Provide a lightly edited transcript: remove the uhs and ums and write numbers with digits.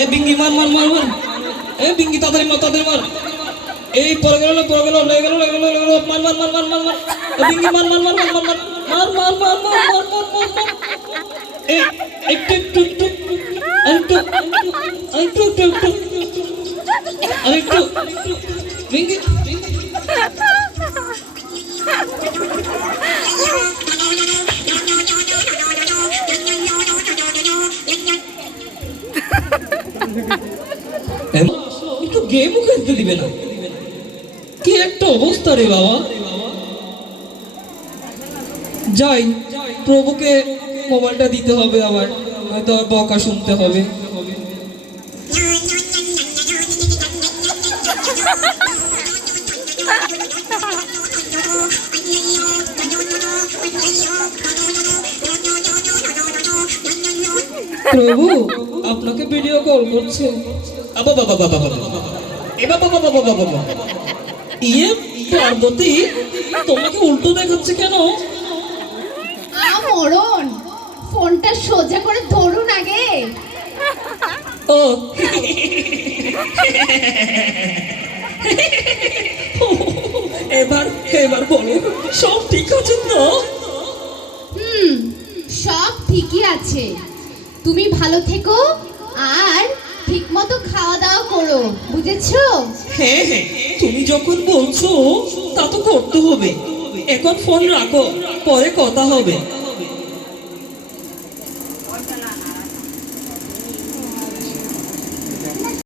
এ বিঙ্গি মার মার মার মার, এ বিঙ্গি তাড়াতাড়ি মার তাড়াতাড়ি মার। এই পড়ে গেল লেগে গেল মার মার মার মার মার মার। এ বিঙ্গি মার মার মার মার মার মার মার মার মার মার মার মার মার মার। এই একটু একটু একটু আরেকটু আরেকটু একটু একটু আরেকটু বিঙ্গি একটু গেমও খেলতে দিবে না, কি একটা অবস্থা রে বাবা। যাই, প্রভুকে মোবাইলটা দিতে হবে, আবার হয়তো আর বকা শুনতে হবে। প্রভু আপনাকে ভিডিও কল করছে। ইয়ে পার্বতী, তোমাকে উল্টো দেখাচ্ছে কেন? মরণ, ফোনটা সোজা করে ধরুন আগে। ও এবার এবার বলো, সব ঠিক আছে তো? সব ঠিকই আছে। তুমি ভালো থেকো আর ঠিক মতো খাওয়া দাওয়া করো, বুঝেছো? হ্যাঁ হ্যাঁ, তুমি যখন বলছো তা তো করতে হবে। এখন ফোন রাখো, পরে কথা হবে।